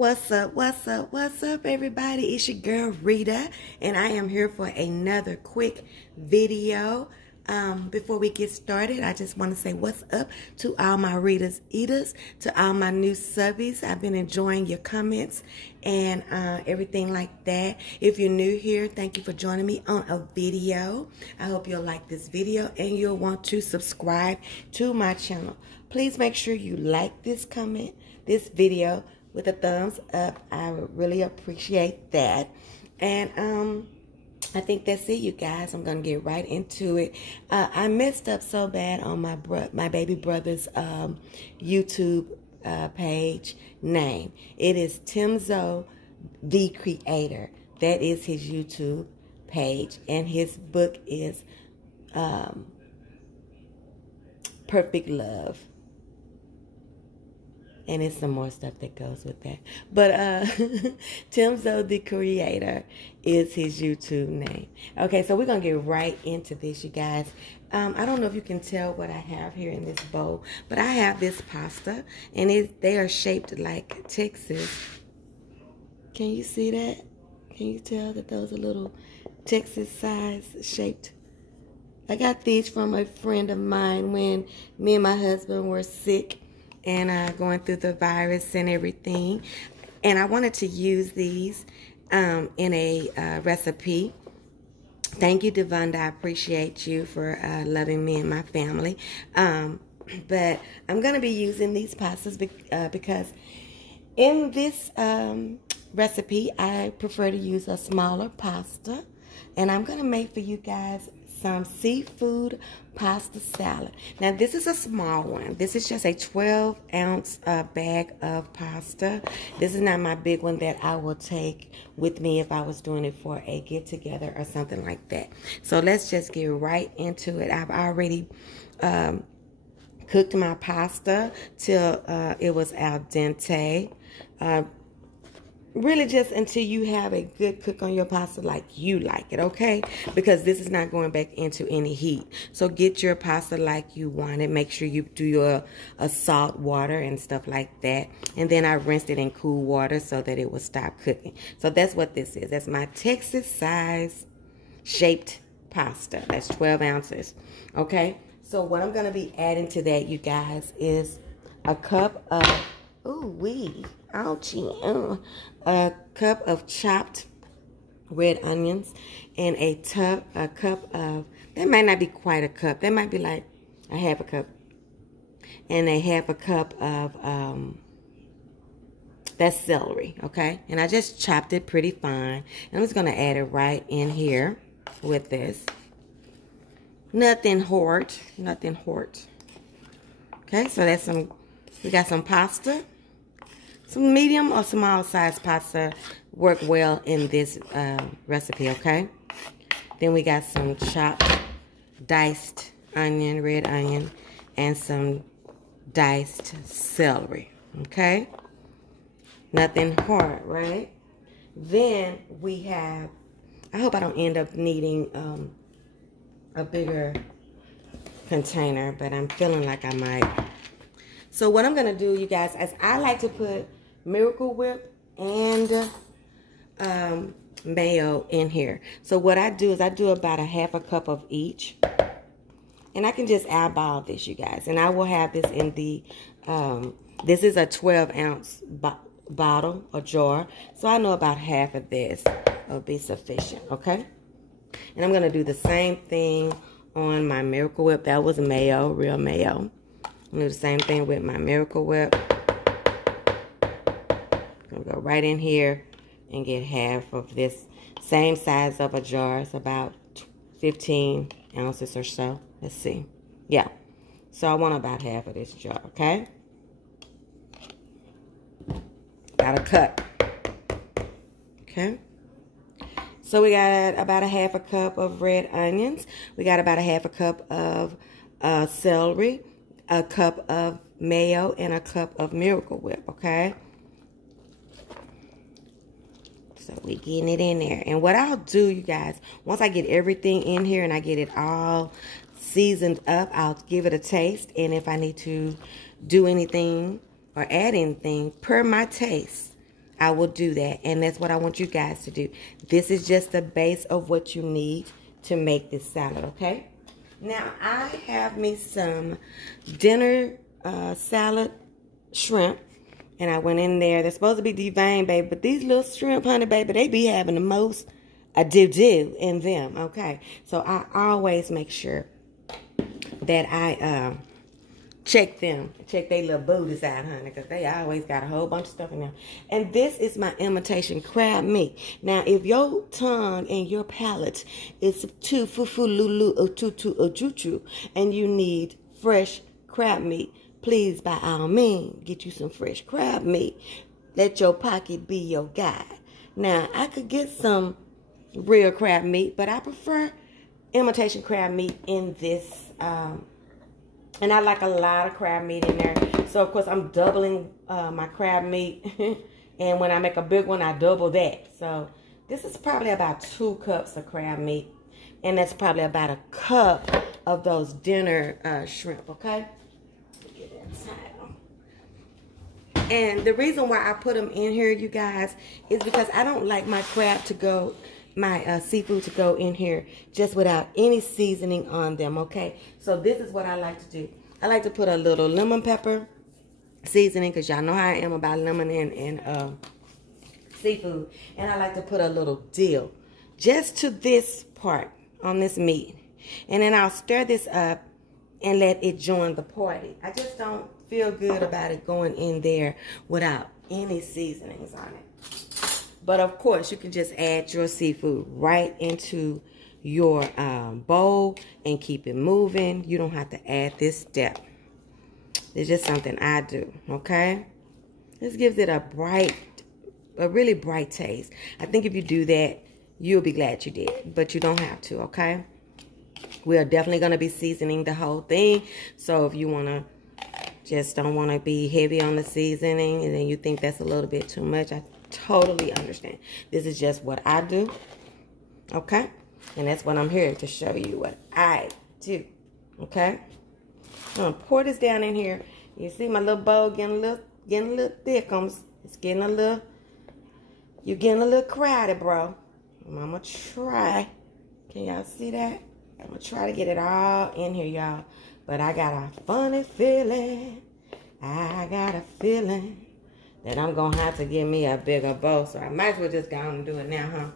What's up, what's up, what's up, everybody? It's your girl, Rita, and I am here for another quick video. Before we get started, I just want to say what's up to all my RitasEatas, to all my new subbies. I've been enjoying your comments and everything like that. If you're new here, thank you for joining me on a video. I hope you'll like this video and you'll want to subscribe to my channel. Please make sure you like this video with a thumbs up. I would really appreciate that. And I think that's it, you guys. I'm gonna get right into it. I messed up so bad on my baby brother's YouTube page name. It is Timzo the Creator. That is his YouTube page, and his book is Perfect Love. And it's some more stuff that goes with that. But Timzo the Creator is his YouTube name. Okay, so we're going to get right into this, you guys. I don't know if you can tell what I have here in this bowl, but I have this pasta, and they are shaped like Texas. Can you see that? Can you tell that those are little Texas size shaped? I got these from a friend of mine when me and my husband were sick and going through the virus and everything, and I wanted to use these in a recipe. Thank you, Devonda. I appreciate you for loving me and my family. But I'm going to be using these pastas because in this recipe, I prefer to use a smaller pasta, and I'm going to make for you guys some seafood pasta salad. Now, this is a small one. This is just a 12-ounce bag of pasta. This is not my big one that I will take with me if I was doing it for a get-together or something like that. So let's just get right into it. I've already cooked my pasta till it was al dente. Really just until you have a good cook on your pasta like you like it, okay? Because this is not going back into any heat. So get your pasta like you want it. Make sure you do your salt water and stuff like that. And then I rinsed it in cool water so that it will stop cooking. So that's what this is. That's my Texas size shaped pasta. That's 12 ounces, okay? So what I'm going to be adding to that, you guys, is a cup of, a cup of chopped red onions, and a cup of, that might not be quite a cup, that might be like a half a cup, and a half a cup of that's celery, okay? And I just chopped it pretty fine. And I'm just gonna add it right in here with this. Nothing hard. Okay, so that's we got some pasta. Some medium or small size pasta work well in this recipe, okay? Then we got some chopped, diced onion, red onion, and some diced celery, okay? Nothing hard, right? Then we have, I hope I don't end up needing a bigger container, but I'm feeling like I might. So what I'm going to do, you guys, is I like to put Miracle Whip and mayo in here. So what I do is I do about a half a cup of each. And I can just eyeball this, you guys. And I will have this in the, this is a 12-ounce bottle or jar. So I know about half of this will be sufficient, okay? And I'm going to do the same thing on my Miracle Whip. That was mayo, real mayo. I'm going to do the same thing with my Miracle Whip. I'm going to go right in here and get half of this same size of a jar. It's about 15 ounces or so. Let's see. Yeah. So I want about half of this jar, okay? About a cup. Okay. So we got about a half a cup of red onions. We got about a half a cup of celery, a cup of mayo, and a cup of Miracle Whip, okay? So we getting it in there. And what I'll do, you guys, once I get everything in here and I get it all seasoned up, I'll give it a taste. And if I need to do anything or add anything per my taste, I will do that. And that's what I want you guys to do. This is just the base of what you need to make this salad, okay? Now, I have me some dinner salad shrimp. And I went in there. They're supposed to be deveined, baby. But these little shrimp, honey, baby, they be having the most do in them, okay? So I always make sure that I check their little booties out, honey, because they always got a whole bunch of stuff in them. And this is my imitation crab meat. Now, if your tongue and your palate is too foo-foo-loo-loo or too-too-or-choo-choo, and you need fresh crab meat, please, by all means, get you some fresh crab meat. Let your pocket be your guide. Now, I could get some real crab meat, but I prefer imitation crab meat in this. And I like a lot of crab meat in there. So, of course, I'm doubling my crab meat. And when I make a big one, I double that. So, this is probably about 2 cups of crab meat. And that's probably about a cup of those dinner shrimp, okay? And the reason why I put them in here, you guys, is because I don't like my crab to go, my seafood to go in here just without any seasoning on them, okay? So this is what I like to do. I like to put a little lemon pepper seasoning, because y'all know how I am about lemon and seafood. And I like to put a little dill just to this part on this meat. And then I'll stir this up and let it join the party. I just don't feel good about it going in there without any seasonings on it. But of course, you can just add your seafood right into your bowl and keep it moving. You don't have to add this step. It's just something I do, okay? This gives it a really bright taste. I think if you do that, you'll be glad you did, but you don't have to, okay? We are definitely going to be seasoning the whole thing. So if you want to, just don't want to be heavy on the seasoning, and then you think that's a little bit too much, I totally understand. This is just what I do, okay? And that's what I'm here to show you what I do, okay? I'm going to pour this down in here. You see my little bowl getting a little thick. It's getting a little, you're getting a little crowded, bro. I'm going to try. Can y'all see that? I'm going to try to get it all in here, y'all. But I got a funny feeling. I got a feeling that I'm going to have to get me a bigger bowl. So I might as well just go on and do it now, huh?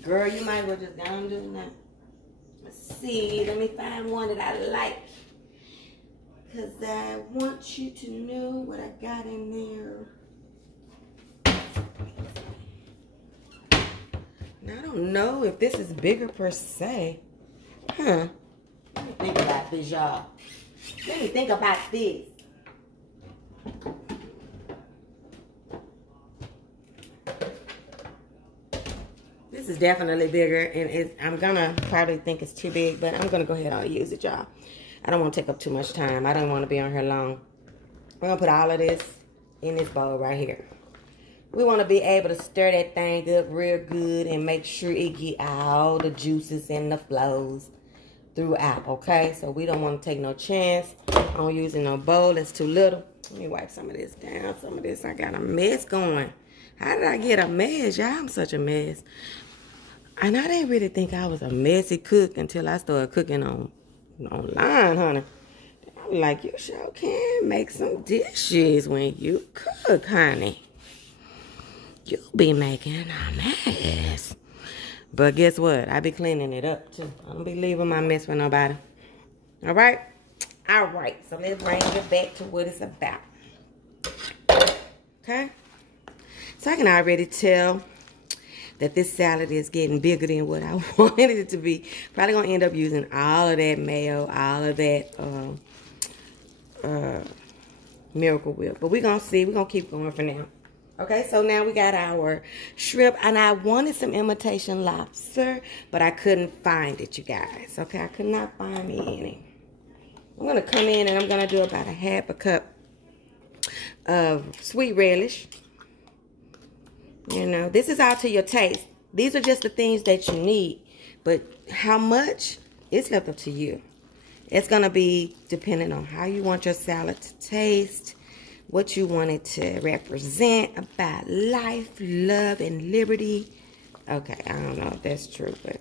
Girl, you might as well just go on and do it now. Let's see. Let me find one that I like. Because I want you to know what I got in there. Now, I don't know if this is bigger per se. Huh. Let me think about this, y'all. Let me think about this. This is definitely bigger, and I'm gonna probably think it's too big, but I'm gonna go ahead and use it, y'all. I don't want to take up too much time. I don't want to be on here long. We're gonna put all of this in this bowl right here. We want to be able to stir that thing up real good and make sure it get all the juices and the flows throughout, okay? So we don't want to take no chance on using no bowl that's too little. Let me wipe some of this down. Some of this, I got a mess going. How did I get a mess, y'all? I'm such a mess. And I didn't really think I was a messy cook until I started cooking online, honey. I'm like, you sure can make some dishes when you cook, honey. You'll be making a mess. But guess what? I be cleaning it up, too. I don't be leaving my mess for nobody. All right? All right. So let's bring it back to what it's about. Okay? So I can already tell that this salad is getting bigger than what I wanted it to be. Probably going to end up using all of that mayo, all of that Miracle Whip. But we're going to see. We're going to keep going for now. Okay, so now we got our shrimp, and I wanted some imitation lobster, but I couldn't find it, you guys. Okay, I could not find me any. I'm going to come in, and I'm going to do about a half a cup of sweet relish. You know, this is all to your taste. These are just the things that you need, but how much, it's left up to you. It's going to be depending on how you want your salad to taste, what you want it to represent about life, love, and liberty. Okay, I don't know if that's true, but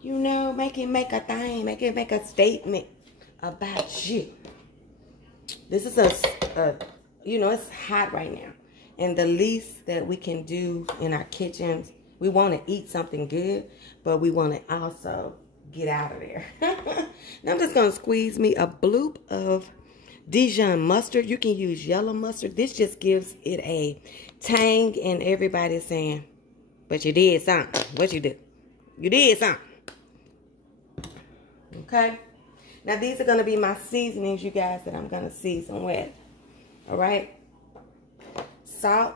you know, make it make a thing, make it make a statement about you. This is you know, it's hot right now. And the least that we can do in our kitchens, we want to eat something good, but we want to also get out of there. Now I'm just going to squeeze me a bloop of Dijon mustard. You can use yellow mustard. This just gives it a tang, and everybody's saying, but you did something. What you do? You did something. Okay? Now these are going to be my seasonings, you guys, that I'm going to season with. All right? Salt.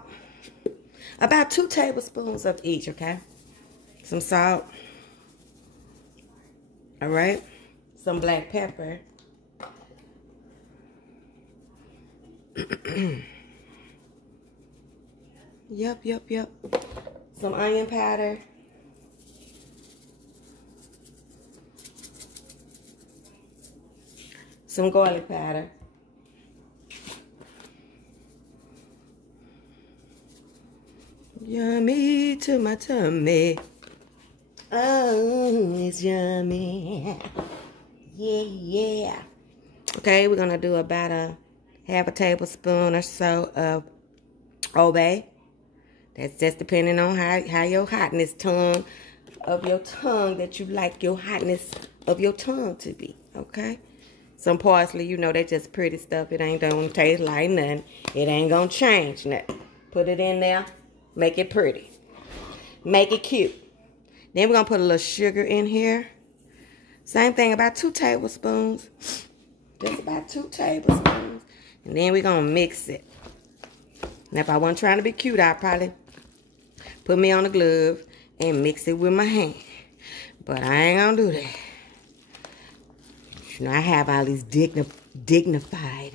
About 2 tablespoons of each, okay? Some salt. All right? Some black pepper. Yep. Some onion powder. Some garlic powder. Yummy to my tummy. Oh, it's yummy. Yeah. Okay, we're gonna do about a half a tablespoon or so of Old Bay. That's just depending on how your hotness that you like your hotness of your tongue to be. Okay. Some parsley, you know, that's just pretty stuff. It ain't gonna taste like nothing. It ain't gonna change nothing. Put it in there. Make it pretty. Make it cute. Then we're going to put a little sugar in here. Same thing, about 2 tablespoons. Just about 2 tablespoons. And then we're going to mix it. Now, if I wasn't trying to be cute, I'd probably put me on a glove and mix it with my hand. But I ain't going to do that. You know, I have all these dignified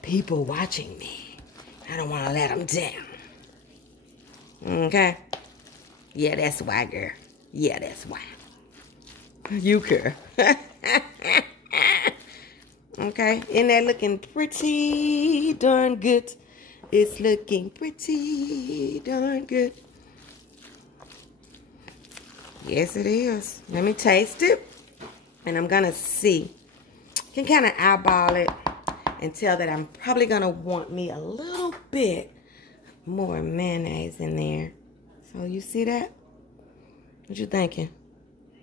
people watching me. I don't want to let them down. Okay? Yeah, that's why, girl. Yeah, that's why. You care. Okay? Isn't that looking pretty darn good? It's looking pretty darn good. Yes, it is. Let me taste it. And I'm going to see. Can kind of eyeball it and tell that I'm probably going to want me a little bit more mayonnaise in there. So you see that? What you thinking?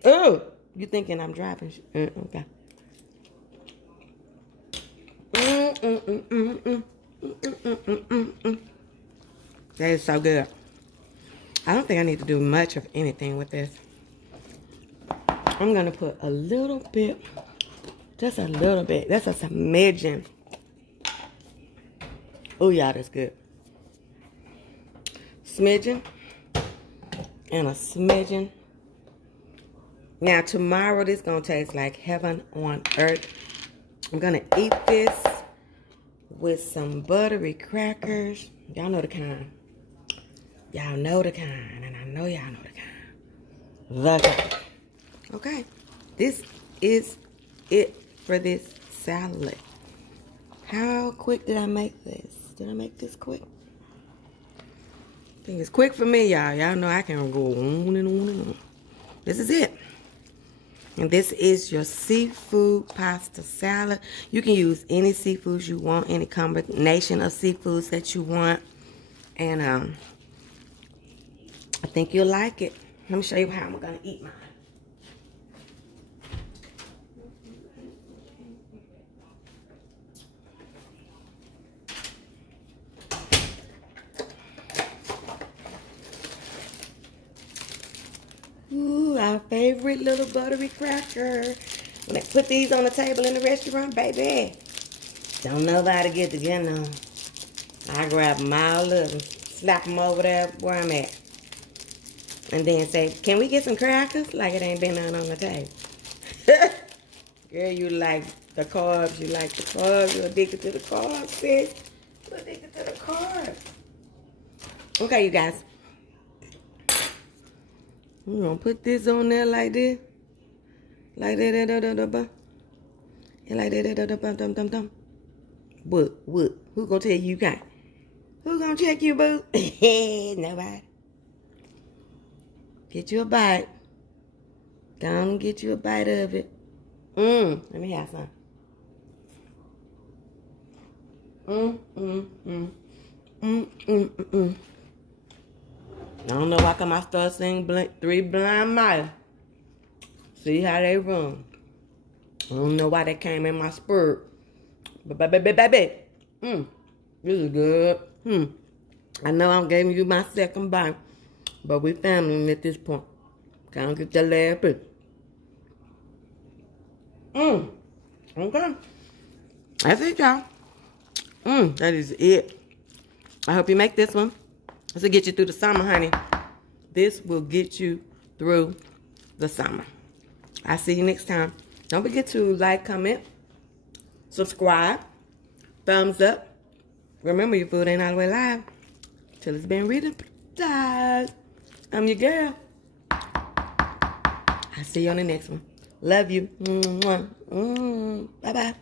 Oh, you thinking I'm dropping? Okay. That is so good. I don't think I need to do much of anything with this. I'm gonna put a little bit, just a little bit. That's a smidgen. Oh yeah, that's good. Smidgen and a smidgen. Now tomorrow this gonna taste like heaven on earth. I'm gonna eat this with some buttery crackers. Y'all know the kind. Y'all know the kind, and I know y'all know the kind. The kind. Okay, this is it for this salad. How quick did I make this? Did I make this quick? I think it's quick for me, y'all. Y'all know I can go on and on and on. This is it. And this is your seafood pasta salad. You can use any seafoods you want, any combination of seafoods that you want. And I think you'll like it. Let me show you how I'm going to eat mine. Ooh, our favorite little buttery cracker. When they put these on the table in the restaurant, baby, don't nobody get to get them. I grab them all up and slap them over there where I'm at. And then say, can we get some crackers? Like it ain't been none on the table. Girl, you like the carbs. You like the carbs. You're addicted to the carbs, sis. You're addicted to the carbs. Okay, you guys. We're going to put this on there like this. Like that. And like that. What? Who gonna tell you can't? Who gonna check you, boo? Nobody. Get you a bite. Go on and get you a bite of it. Let me have some. I don't know why come I start singing 3 Blind Mice. See how they run. I don't know why they came in my spirit. But baby. This is good. I know I'm giving you my second bite. But we family at this point. Can't get that last bit. Okay. That's it, y'all. That is it. I hope you make this one. This will get you through the summer, honey. This will get you through the summer. I'll see you next time. Don't forget to like, comment, subscribe, thumbs up. Remember, your food ain't all the way live till it's been Rita. I'm your girl. I'll see you on the next one. Love you. Bye-bye.